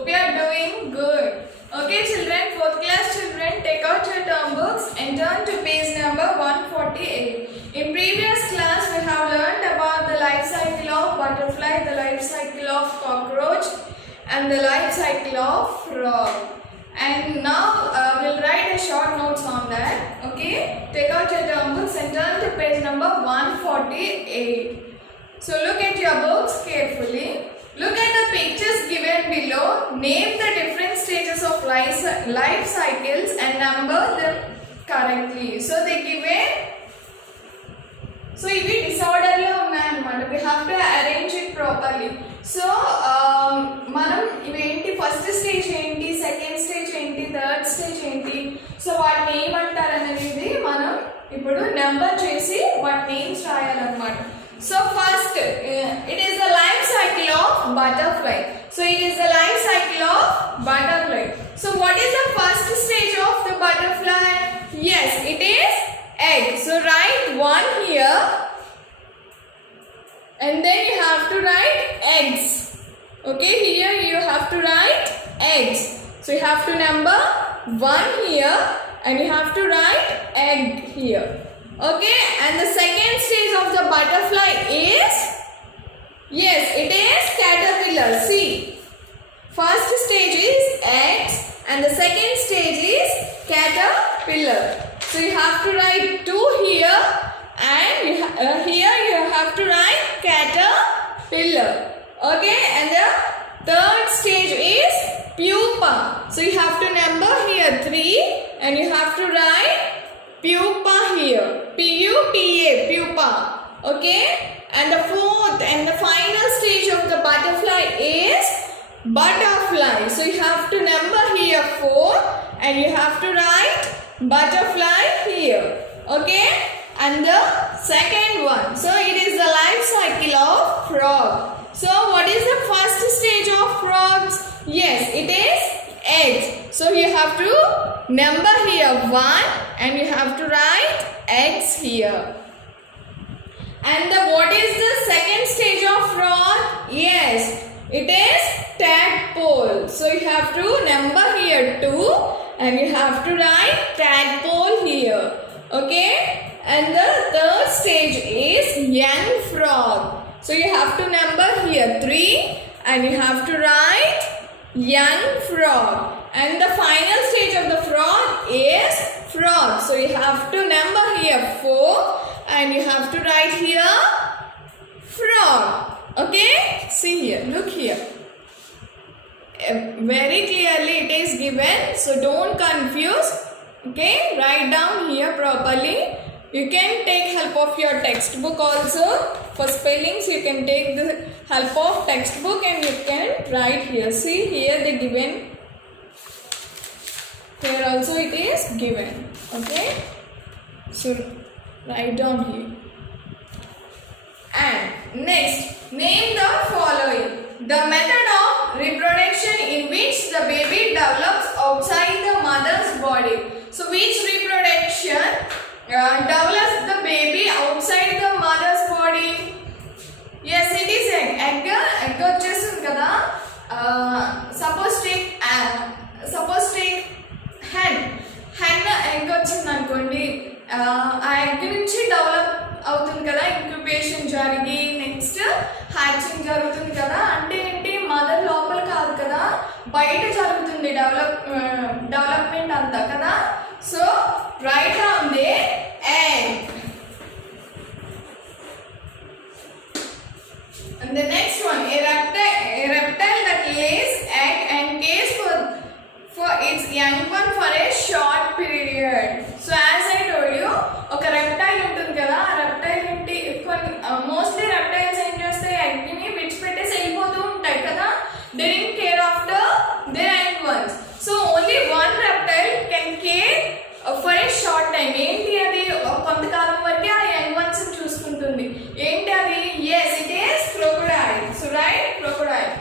Hope you are doing good. Okay children, 4th class children, take out your term books and turn to page number 148. In previous class we have learned about the life cycle of butterfly, the life cycle of cockroach and the life cycle of frog. And now we'll write a short notes on that. Okay, take out your term books and turn to page number 148. So look at your books carefully. Look at the pictures given below. Name the different stages of life cycles and number them correctly. So they given. So ఇవి disorder లో ఉన్నాయన్నమాట. We have to arrange it properly. So మనం ఇవేంటి first stage ఏంటి, second stage ఏంటి, third stage ఏంటి, so వాటిని ఏమంటారు అనేది మనం ఇప్పుడు నెంబర్ చేసి వాటి names రాయాలన్నమాట. So first, it is the life cycle of butterfly. So it is the life cycle of butterfly. So what is the first stage of the butterfly? Yes, it is egg. So write one here, and then you have to write eggs. Okay, here you have to write eggs. So you have to number one here, and you have to write egg here. Okay, and the second stage of the butterfly is, yes, it is caterpillar. See, first stage is eggs and the second stage is caterpillar. So you have to write two here, and here you have to write caterpillar. Okay, and the third stage is pupa. So you have to number here 3, and you have to write pupa here, P-U-P-A, pupa. Okay, and the fourth and the final stage of the butterfly is butterfly. So you have to number here 4, and you have to write butterfly here. Okay, and the second one, so it is the life cycle of frog. So what is the first stage of frogs? Yes, it is eggs. So you have to number here 1, and you have to write eggs here. And what is the second stage of frog? Yes, it is tadpole. So you have to number here 2, and you have to write tadpole here. Okay, and the third stage is young frog. So you have to number here 3, and you have to write young frog. And the final stage of the frog is frog. So you have to number here 4, and you have to write here frog. Okay, see here, look here. Very clearly it is given, so don't confuse. Okay, write down here properly. You can take help of your textbook also. For spellings you can take the help of textbook, and you can write here. See here the given. Here also it is given. Okay, so write down here. And next, name the following. The method of reproduction in which the baby develops outside the mother's body. So which reproduction develops the baby outside the mother's body? Yes, it is egg. Egg వచ్చేస్తుంది కదా. Suppose take hen egg వచ్చింది అనుకోండి. ఆ egg నుంచి develop అవుతుంది కదా, incubation జరిగి next hatching జరుగుతుంది కదా. అంటే ఏంటి, మదర్ లోపల కాదు కదా, బయట జరుగుతుంది డెవలప్మెంట్ అంతా కదా. So right down the egg. And the next one, a reptile that lays egg and cares for its young one for a short period. So as I told you, ఒక reptile ఉంటుంది కదా, ఆ reptile ఏంటి, mostly reptiles ఏం చేస్తాయి, egg ని విడిచిపెట్టేసి వెళ్ళిపోతూ ఉంటాయి కదా. They didn't care after their young ones. So only one reptile can care for a short time. ఏంటి అది, కొంతకాలం వరకు ఆ యంగ్ వన్స్ చూసుకుంటుంది. ఏంటి అది? Yes, it is crocodile. So write crocodile.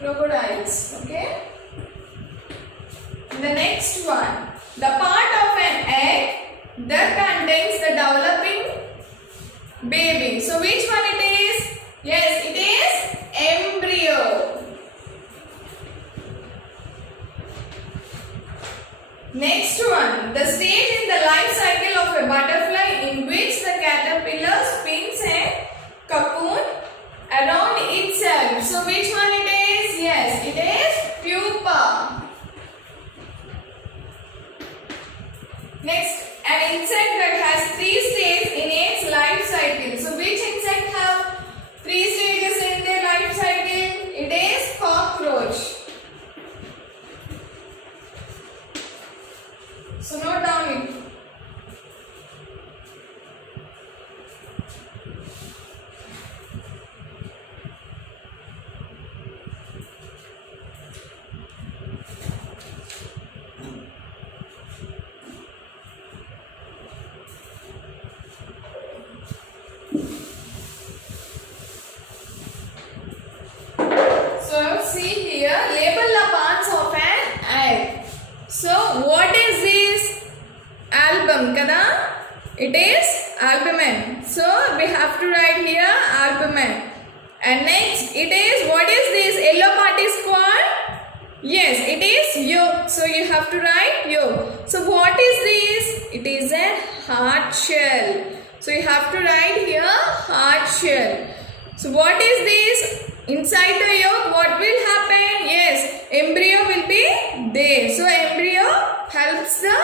Crocodiles. Okay, the next one, the part of an egg that contains the developing baby. So which one it is? Yes, it is embryo. Next one, the stage in the life cycle of a butterfly in which the caterpillar spins a cocoon around itself. So which one it is? Yes, it is pupa. Next, an insect that has 3 stages in its life cycle. So which insect have 3 stages in their life cycle? It is cockroach. So note down it. So see here, label the parts of an egg. So what is this? Album, kada? It is albumen. So we have to write here albumen. And next it is, what is this? Yellow part is called? Yes, it is yolk. So you have to write yolk. So what is this? It is a hard shell. So you have to write here hard shell. So what is this? Inside the yolk, what will happen? Yes, embryo will be there. So embryo helps the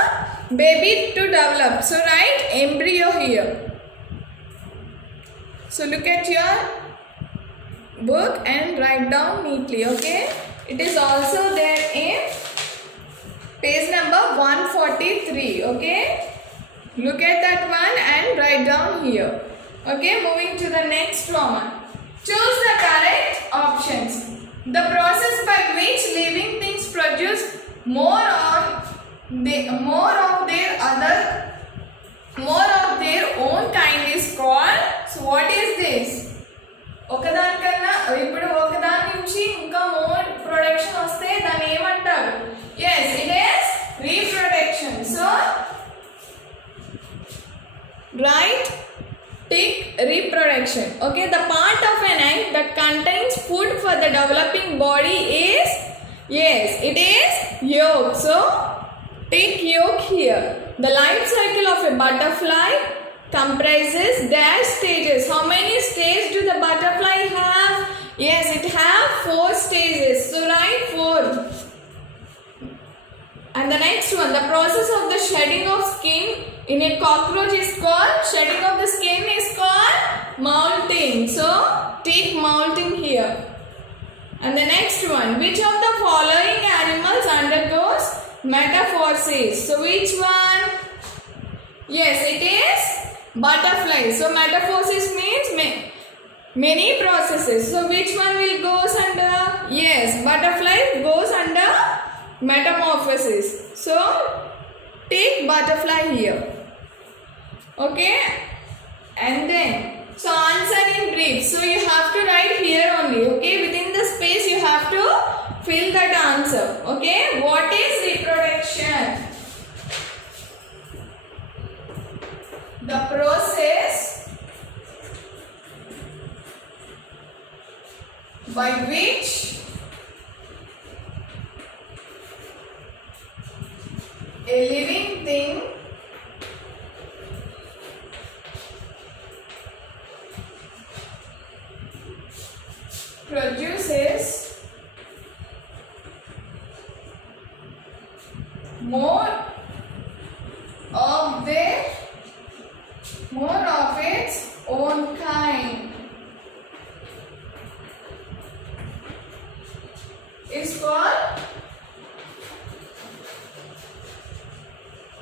baby to develop. So write embryo here. So look at your book and write down neatly, okay? It is also there in page number 143, okay? Look at that one and write down here. Okay, moving to the next one. Choose the correct options. The process by which living things produce more of their own kind is called. So what is this? ఒకదానికన్నా ఇప్పుడు ఒకదాని నుంచి ఇంకా more production వస్తే దాన్ని ఏమంటారు? Yes, it is reproduction. So right, tick reproduction. Okay, the part of an egg that contains food for the developing body is, yes, it is yolk. So tick yolk here. The life cycle of a butterfly comprises dash stages. How many stages do the butterfly have? Yes, it have 4 stages. So write 4. And the next one, the process of the shedding of skin in a cockroach is called, shedding of the skin is called molting. So take molting here. And the next one, which of the following animals undergoes metamorphosis? So which one? Yes, it is butterfly. So metamorphosis means many processes. So which one will goes under? Yes, butterfly goes under metamorphosis. So take butterfly here. Okay, and then so answer in brief. So you have to write here only. Okay, within the space you have to fill that answer. Okay, what is reproduction? The process by which a living thing produces more of its own kind is called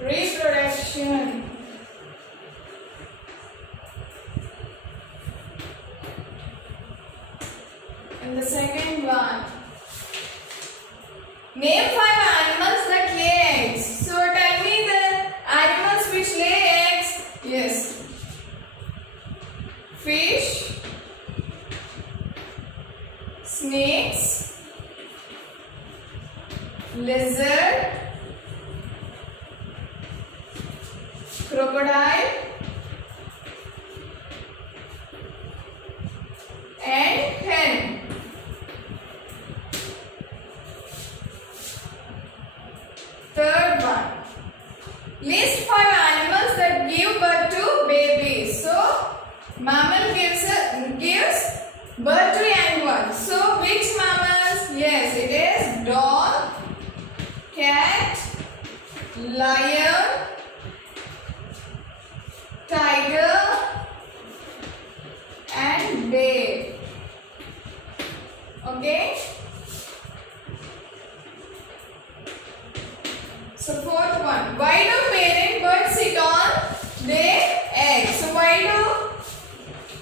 reproduction. And the second one, name 5 animals that lay eggs. So tell me the animals which lay eggs. Yes, fish, snakes, lizard, crocodile, and hen. Third one, mammal gives birth to young ones. So which mammals? Yes, it is dog, cat, lion, tiger and bear. Okay. So fourth one. Why do parent birds sit on their eggs? So why do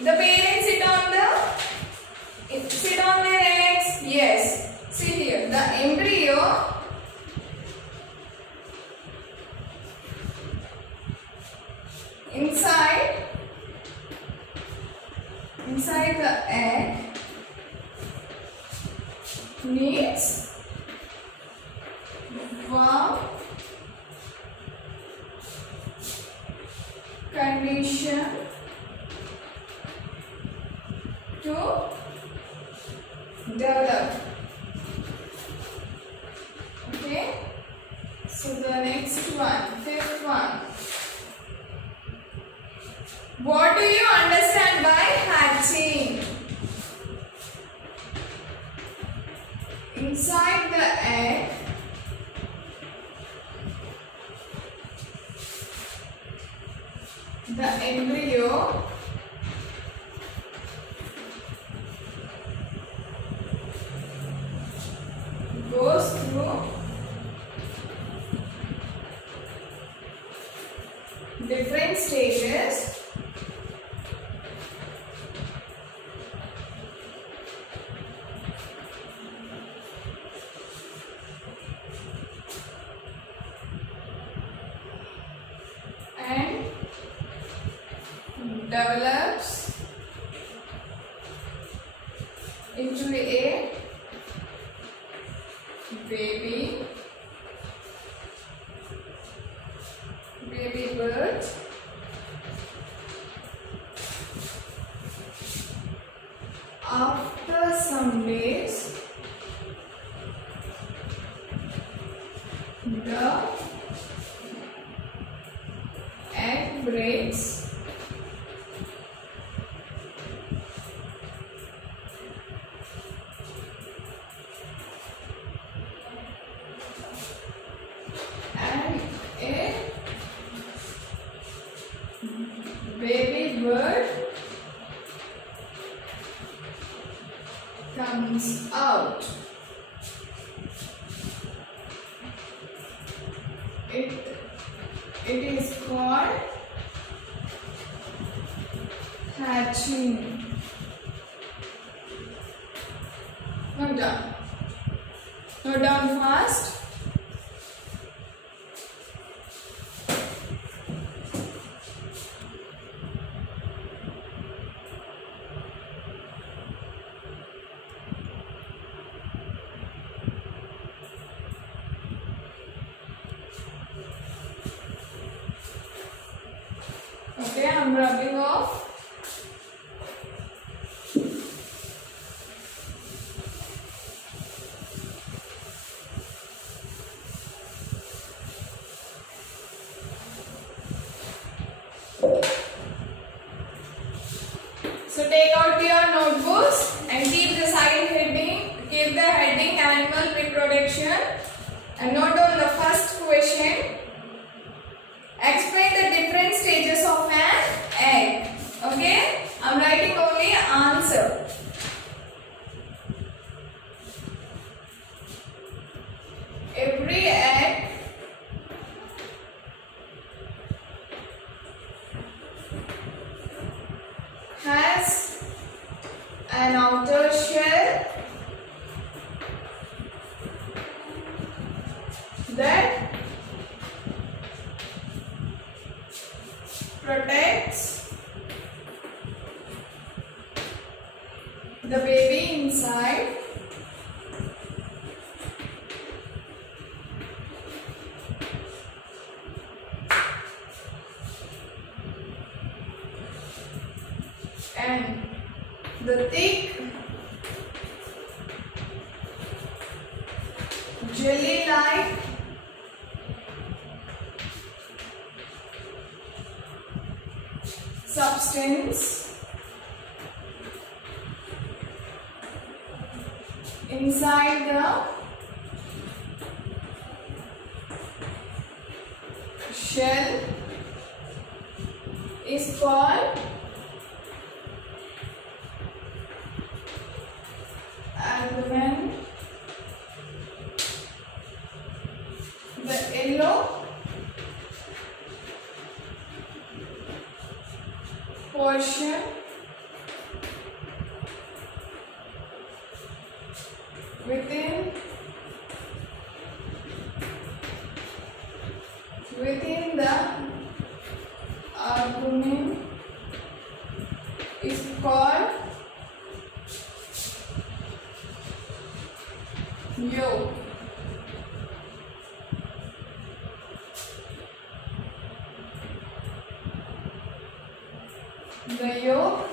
the parents sit on their eggs? Yes. See here, the embryo inside the egg needs warm condition to develop. Okay. So the next one, fifth one. What do you understand by hatching? Inside the egg, the embryo goes through different stages and develops into a baby bird after some days. The egg breaks and a baby bird comes out. It is called hatching. Note down. Note down fast. Okay, I'm rubbing off. So take out your notebooks and keep the side heading, keep the heading animal reproduction and note down the first question. Explain the different stages of an egg. Okay? I'm writing only answer. Every egg has an outer shell that protects the baby inside and the thick jelly-like substance inside the shell is called abdomen. The yellow portion within the abdomen is called yolk. The yolk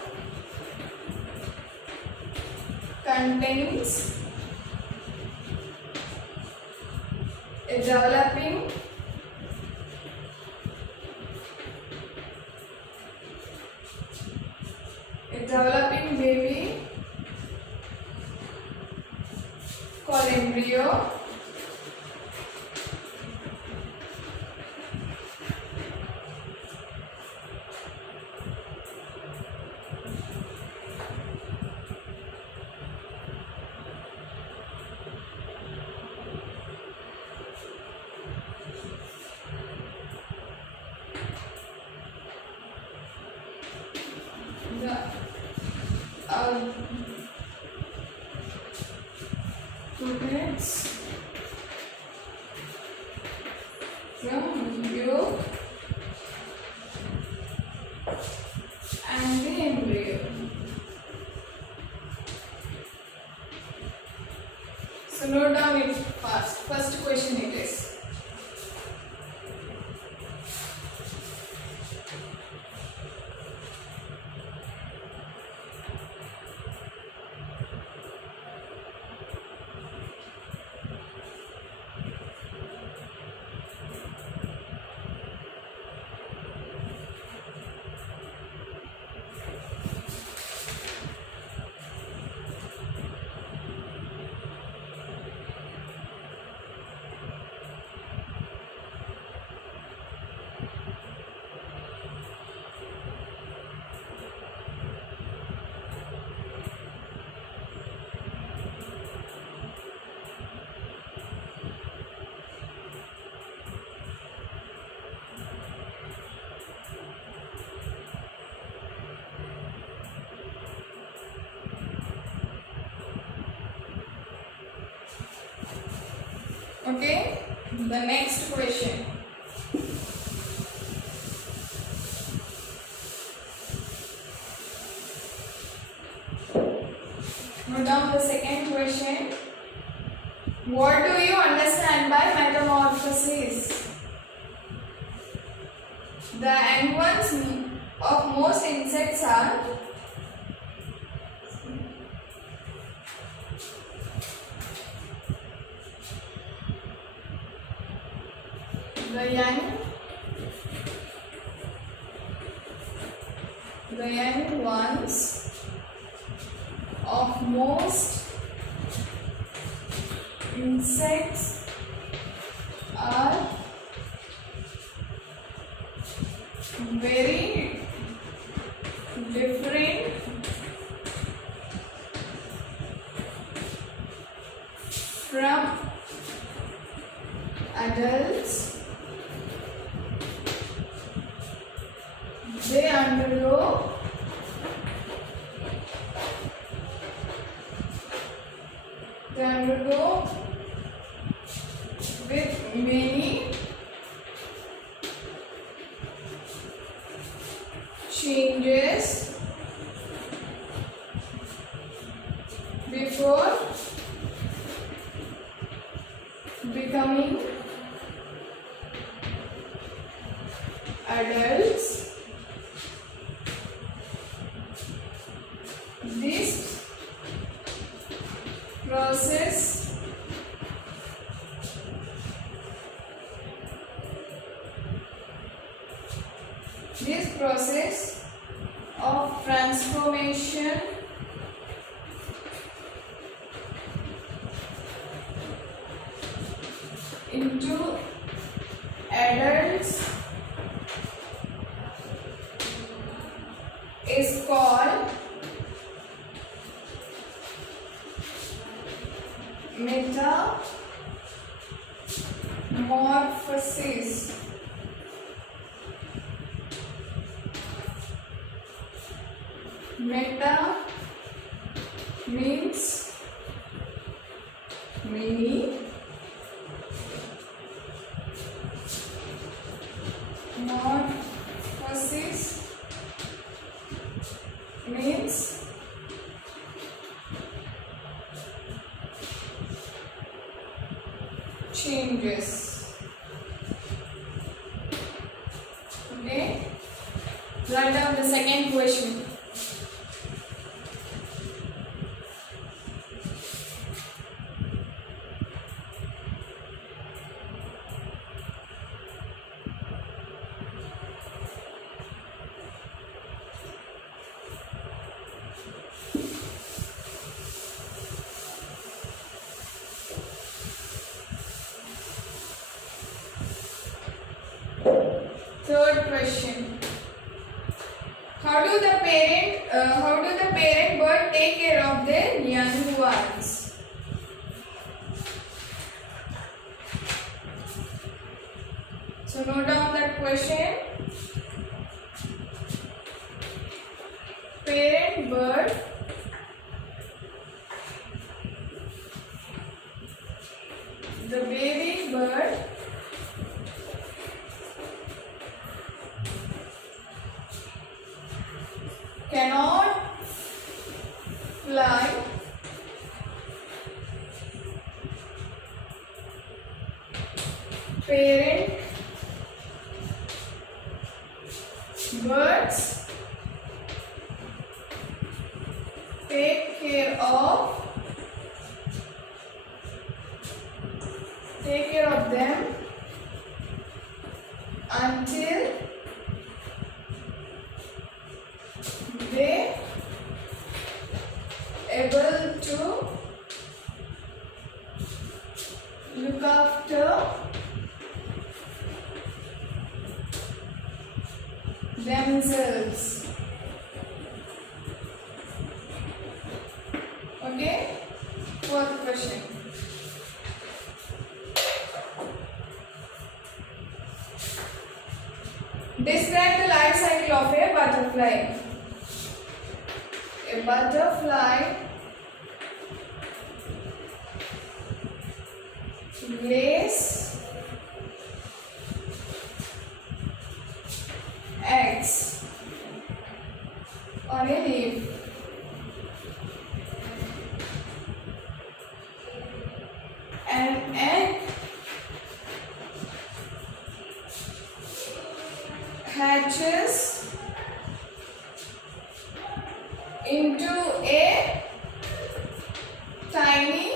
contains a developing baby called embryo. The 2 minutes from yolk and the embryo. So note down it fast. First question it is. Okay, the next question. Note down the second question. What do you understand by metamorphosis? The young ones of most insects are the young ones of most insects are very different from adults. They undergo with many changes before becoming adults. This process of transformation metamorphosis. Meta means many. Morphosis means changes. Okay, write down the second question. Third question. How do the parent bird take care of their young ones? So note down that question. Parent bird the baby bird cannot fly parent birds take care of them until they able to look after themselves. Okay, fourth question. Describe the life cycle of a butterfly. A butterfly lays eggs on a leaf. An egg hatches into a tiny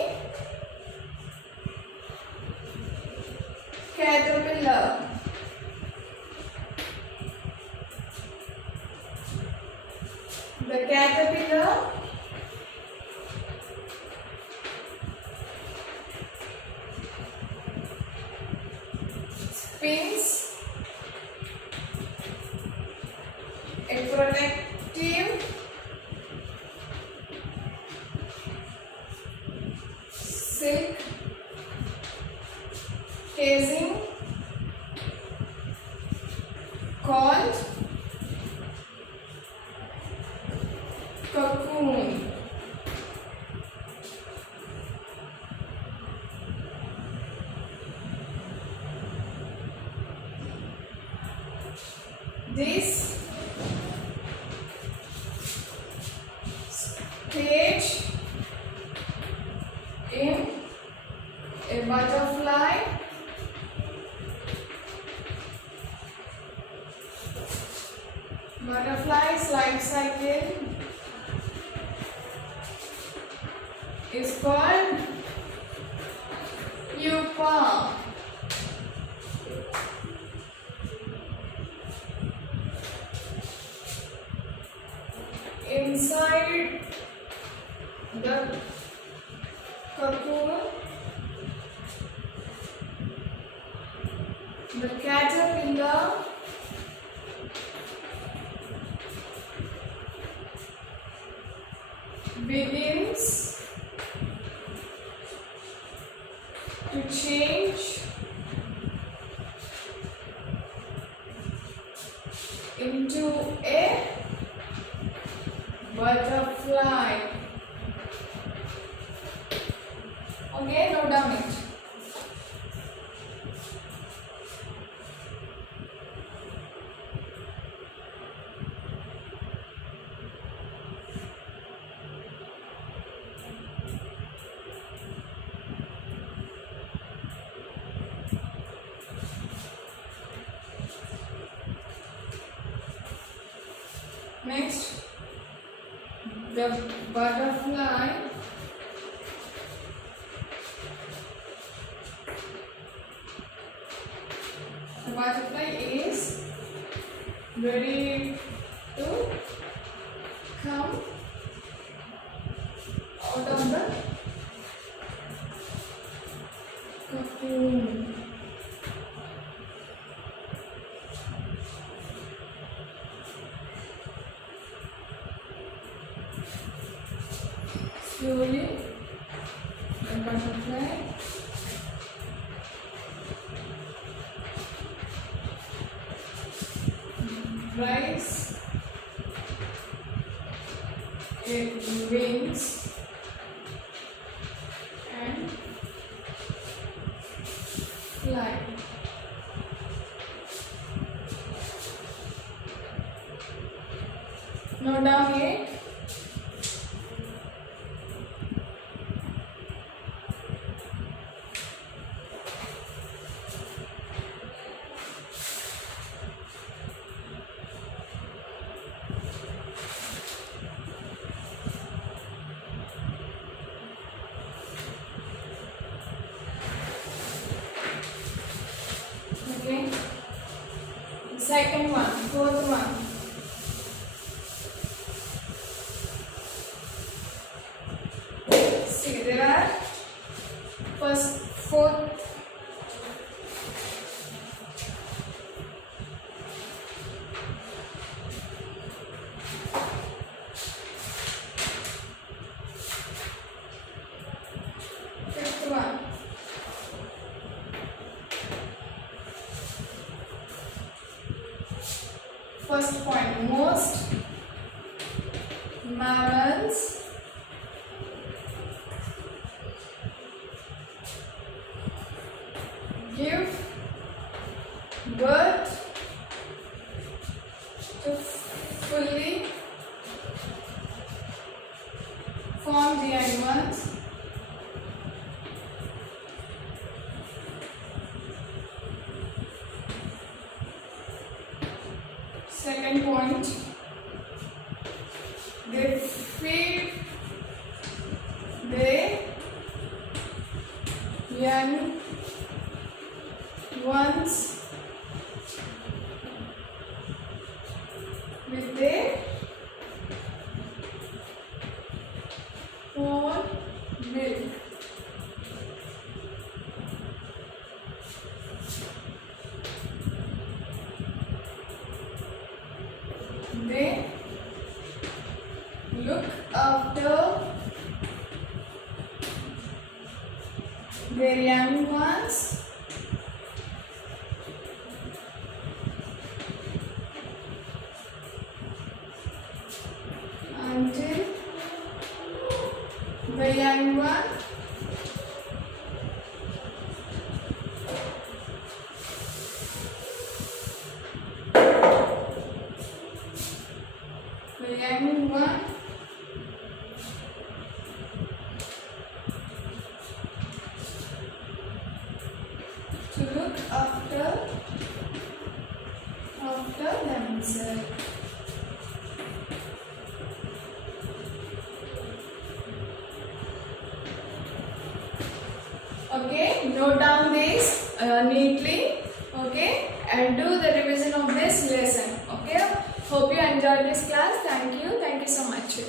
caterpillar. The caterpillar spins a protective silk casing called cocoon. This stage in a butterfly's life cycle is called pupa. Inside the cocoon, the caterpillar begins to change into a butterfly. Okay, note down it. Next, the butterfly is ready to come out of the cocoon. Slowly, the butterfly rise its wings and fly. Note down it. Okay. Second one, fourth one. See, there are first, fourth, fifth one. First point, most mammals give birth to fully formed young ones Second point, they feed the young ones with their own milk. They look after their young ones until the young one to look after themselves. Okay, note down this neatly. Okay, and do the revision of this lesson. Okay, hope you enjoyed this class. Thank you so much.